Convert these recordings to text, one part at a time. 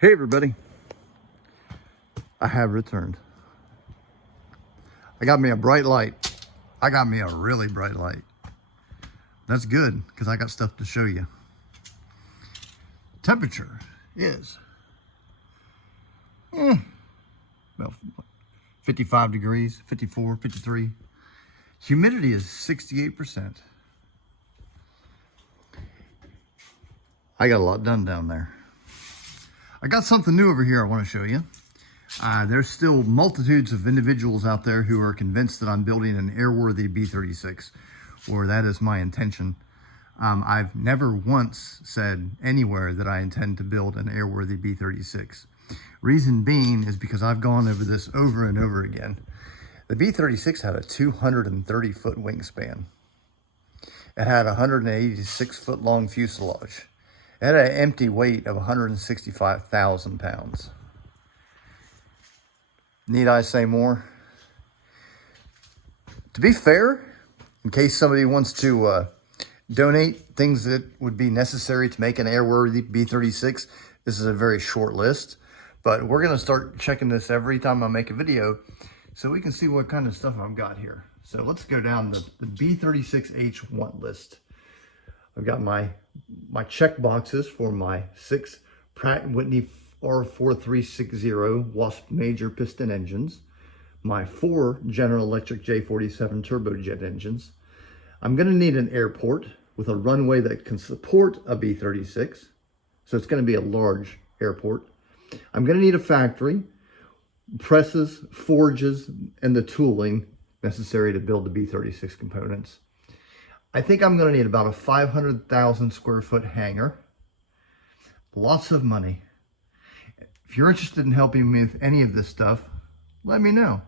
Hey everybody, I have returned. I got me a bright light. I got me a really bright light. That's good because I got stuff to show you. Temperature is about 55 degrees, 54, 53. Humidity is 68%. I got a lot done down there. I got something new over here I want to show you. There's still multitudes of individuals out there who are convinced that I'm building an airworthy B-36, or that is my intention. I've never once said anywhere that I intend to build an airworthy B-36. Reason being is because I've gone over this over and over again. The B-36 had a 230-foot wingspan. It had a 186-foot long fuselage. It had an empty weight of 165,000 pounds. Need I say more? To be fair, in case somebody wants to donate things that would be necessary to make an airworthy B-36, this is a very short list. But we're going to start checking this every time I make a video so we can see what kind of stuff I've got here. So let's go down the B-36H want list. I've got my check boxes for my 6 Pratt & Whitney R4360 Wasp major piston engines, my 4 General Electric J47 turbojet engines. I'm going to need an airport with a runway that can support a B-36, so it's going to be a large airport. I'm going to need a factory, presses, forges, and the tooling necessary to build the B-36 components. I think I'm going to need about a 500,000 square foot hangar. Lots of money. If you're interested in helping me with any of this stuff, let me know.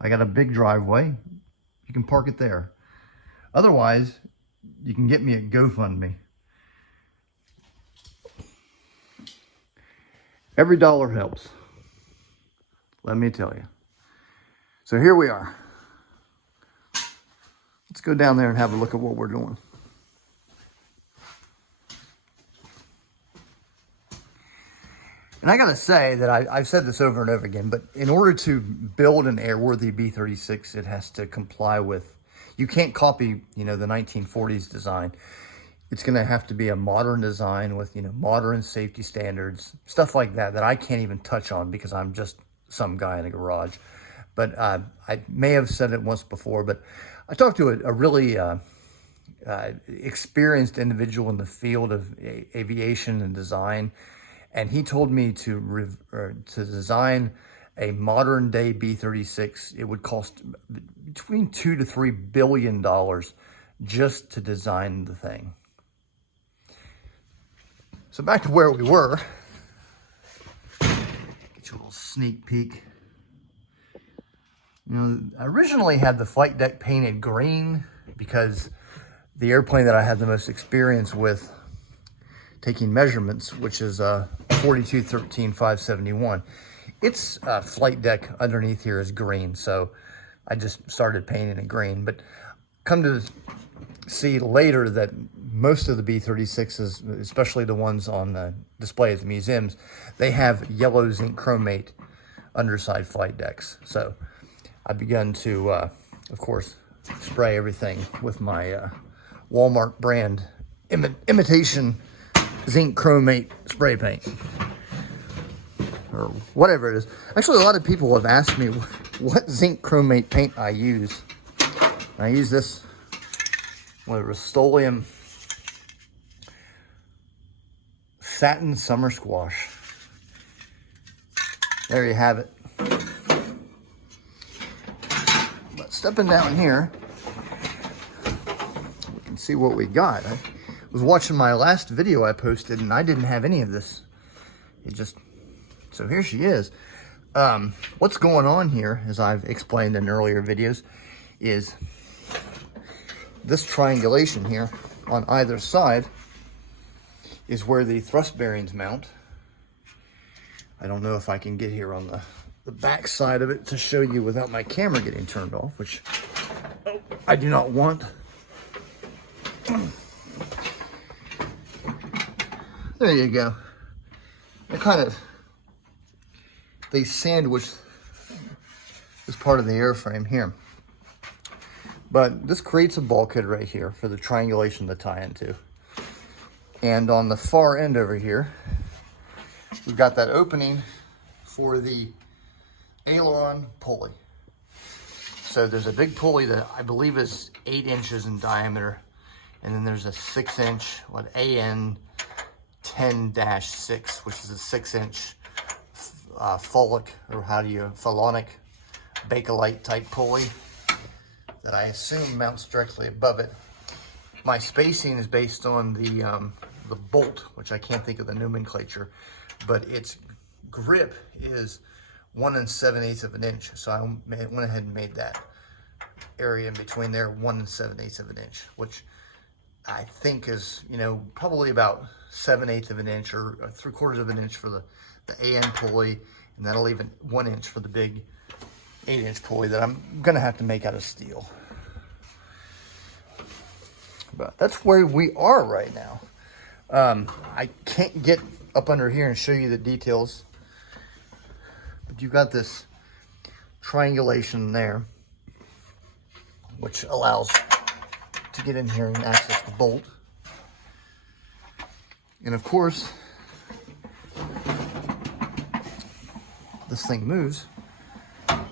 I got a big driveway. You can park it there. Otherwise, you can get me at GoFundMe. Every dollar helps. Let me tell you. So here we are. Let's go down there and have a look at what we're doing. And I gotta say that I've said this over and over again, but in order to build an airworthy B-36, it has to comply with, you can't copy, the 1940s design. It's gonna have to be a modern design with, modern safety standards, stuff like that I can't even touch on because I'm just some guy in a garage. But I may have said it once before, but I talked to a really experienced individual in the field of aviation and design, and he told me to design a modern day B-36. It would cost between $2 to $3 billion just to design the thing. So back to where we were. Get you a little sneak peek. I originally had the flight deck painted green because the airplane that I had the most experience with taking measurements, which is a 4213-571, its flight deck underneath here is green, so I just started painting it green. But come to see later that most of the B-36s, especially the ones on the display at the museums, they have yellow zinc chromate underside flight decks. So I began to, of course, spray everything with my Walmart brand imitation zinc chromate spray paint, or whatever it is. Actually, a lot of people have asked me what zinc chromate paint I use. I use this Rust-Oleum Satin Summer Squash. There you have it. Stepping down here, we can see what we got. I was watching my last video I posted and I didn't have any of this. So here she is. What's going on here, as I've explained in earlier videos, is this triangulation here on either side is where the thrust bearings mount. I don't know if I can get here on the back side of it to show you without my camera getting turned off, which I do not want. There you go. They're kind of they sandwich this part of the airframe here. But this creates a bulkhead right here for the triangulation to tie into. And on the far end over here, we've got that opening for the Aileron Pulley. So there's a big pulley that I believe is 8 inches in diameter. And then there's a 6-inch, AN 10-6, which is a 6-inch phalonic Bakelite type pulley that I assume mounts directly above it. My spacing is based on the bolt, which I can't think of the nomenclature, but its grip is 1 7/8 of an inch. So I went ahead and made that area in between there 1 7/8 of an inch, which I think is, probably about 7/8 of an inch or 3/4 of an inch for the AN pulley, and that'll leave 1 inch for the big 8-inch pulley that I'm gonna have to make out of steel. But that's where we are right now. I can't get up under here and show you the details, but you've got this triangulation there, which allows to get in here and access the bolt. And of course, this thing moves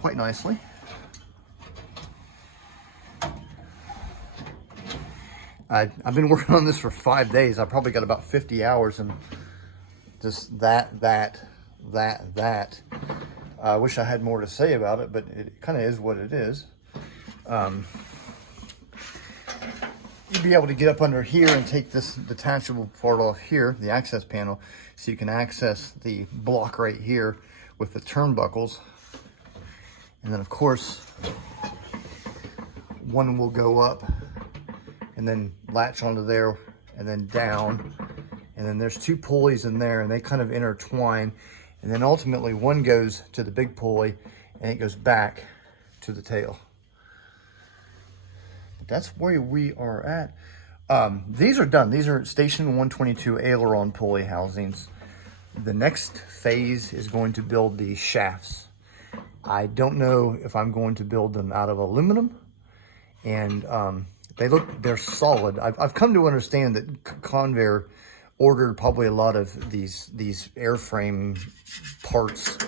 quite nicely. I've been working on this for 5 days. I probably got about 50 hours and just that. I wish I had more to say about it, but it kind of is what it is. You'd be able to get up under here and take this detachable part off here, the access panel, so you can access the block right here with the turnbuckles. And then of course, one will go up and then latch onto there and then down. And then there's 2 pulleys in there and they kind of intertwine. And then ultimately one goes to the big pulley and it goes back to the tail. But that's where we are at. These are done. These are Station 122 Aileron Pulley housings. The next phase is going to build the shafts. I don't know if I'm going to build them out of aluminum, and they're solid. I've come to understand that Convair ordered probably a lot of these airframe parts.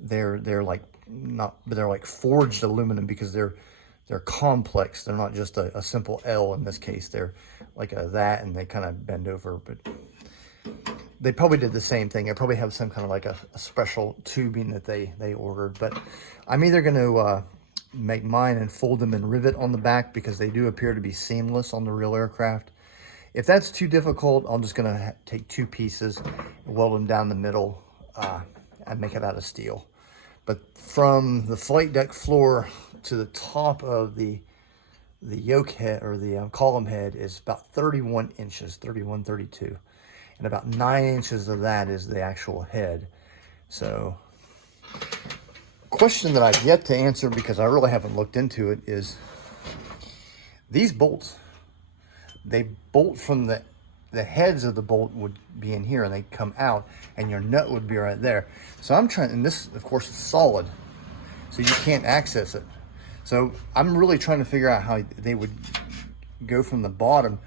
They're like forged aluminum because they're complex. They're not just a simple L in this case. They're like that, and they kind of bend over, but they probably did the same thing. They probably have some kind of like a special tubing that they ordered, but I'm either going to make mine and fold them and rivet on the back because they do appear to be seamless on the real aircraft. If that's too difficult, I'm just going to take 2 pieces, weld them down the middle, and make it out of steel. But from the flight deck floor to the top of the yoke head or the column head is about 31 inches, 31, 32. And about 9 inches of that is the actual head. So, question that I've yet to answer because I really haven't looked into it is these bolts. They bolt from the heads of the bolt would be in here and they come out and your nut would be right there. So I'm trying, and this of course is solid, so you can't access it. So I'm really trying to figure out how they would go from the bottom.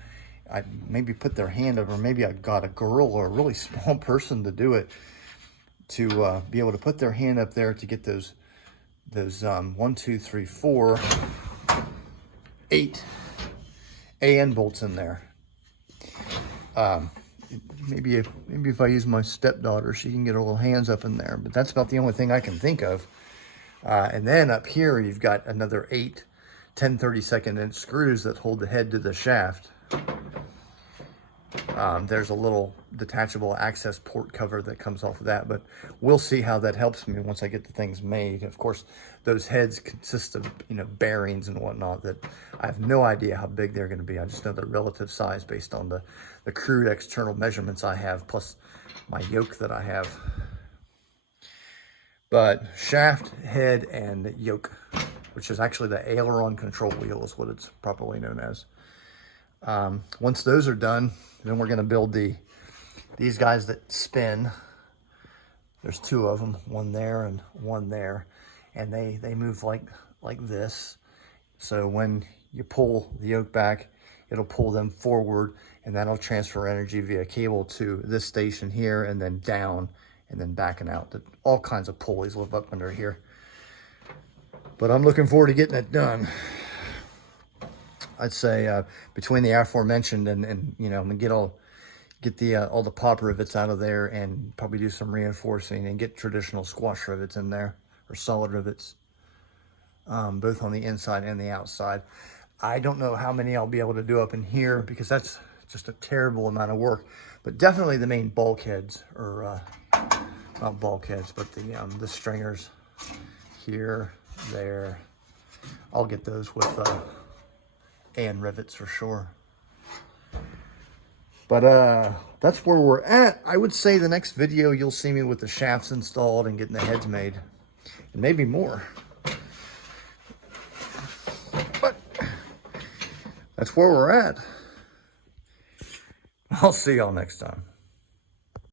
I maybe put their hand over, maybe I got a girl or a really small person to do it, to be able to put their hand up there to get those 1, 2, 3, 4, 8 AN bolts in there. Maybe if I use my stepdaughter, she can get her little hands up in there, but that's about the only thing I can think of. And then up here, you've got another 8 10/32 inch screws that hold the head to the shaft. There's a little detachable access port cover that comes off of that, but we'll see how that helps me once I get the things made. Of course, those heads consist of, bearings and whatnot that I have no idea how big they're going to be. I just know the relative size based on the crude external measurements I have, plus my yoke that I have. But shaft, head, and yoke, which is actually the aileron control wheel is what it's properly known as. Once those are done, then we're going to build these guys that spin. There's two of them, one there and one there. And they move like this. So when you pull the yoke back, it'll pull them forward, and that'll transfer energy via cable to this station here, and then down, and then backing out. All kinds of pulleys live up under here. But I'm looking forward to getting it done. I'd say between the aforementioned and you know, get all the pop rivets out of there, and probably do some reinforcing and get traditional squash rivets in there, or solid rivets, both on the inside and the outside. I don't know how many I'll be able to do up in here, because that's just a terrible amount of work. But definitely the main bulkheads, or not bulkheads, but the stringers here, there. I'll get those with and rivets for sure. But that's where we're at. I would say the next video you'll see me with the shafts installed and getting the heads made, and maybe more. But that's where we're at. I'll see y'all next time.